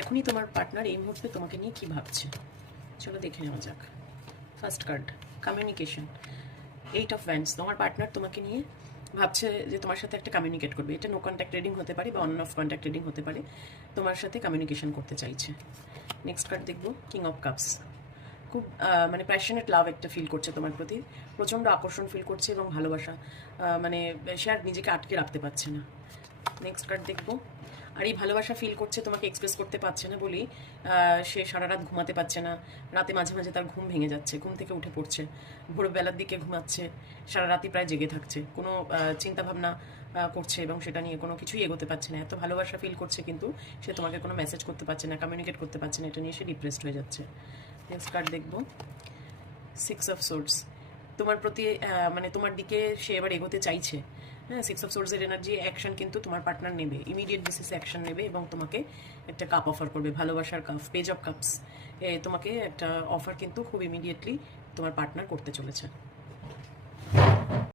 এখনই তোমার পার্টনার এই মুহূর্তে তোমাকে নিয়ে কি ভাবছে, চলো দেখে নেওয়া যাক। First card, communication, 8 of wands. তোমার পার্টনার তোমাকে নিয়ে ভাবছে যে তোমার সাথে একটা কমিউনিকেট করবে। এটা নো কন্ট্যাক্ট রিডিং হতে পারে বা অন অফ কন্ট্যাক্ট রিডিং হতে পারে। তোমার সাথে কমিউনিকেশন করতে চাইছে। নেক্সট কার্ড দেখবো, কিং অফ কাপস। খুব মানে প্যাশনেট লাভ একটা ফিল করছে তোমার প্রতি, প্রচণ্ড আকর্ষণ ফিল করছে এবং ভালোবাসা, মানে সে আর নিজেকে আটকে রাখতে পারছে না। নেক্সট কার্ড দেখবো। আর এই ভালোবাসা ফিল করছে, তোমাকে এক্সপ্রেস করতে পারছে না বলেই সে সারা রাত ঘুমাতে পারছে না। রাতে মাঝে মাঝে তার ঘুম ভেঙে যাচ্ছে, ঘুম থেকে উঠে পড়ছে, ভোরবেলার দিকে ঘুমাচ্ছে, সারা রাতই প্রায় জেগে থাকছে, কোনো চিন্তাভাবনা করছে এবং সেটা নিয়ে কোনো কিছুই এগোতে পারছে না। এত ভালোবাসা ফিল করছে কিন্তু সে তোমাকে কোনো মেসেজ করতে পারছে না, কমিউনিকেট করতে পারছে না, এটা নিয়ে সে ডিপ্রেসড হয়ে যাচ্ছে। নেক্সট কার্ড দেখবো, 6 অফ সোর্স। তোমার প্রতি মানে তোমার দিকে সে এবার এগোতে চাইছে। হ্যাঁ, 6 অফ সোর্সের এনার্জি, অ্যাকশন কিন্তু তোমার পার্টনার নেবে, ইমিডিয়েট বেসিসে অ্যাকশন নেবে এবং তোমাকে একটা কাপ অফার করবে, ভালোবাসার কাপ, পেজ অফ কাপস। তোমাকে একটা অফার কিন্তু খুব ইমিডিয়েটলি তোমার পার্টনার করতে চলেছে।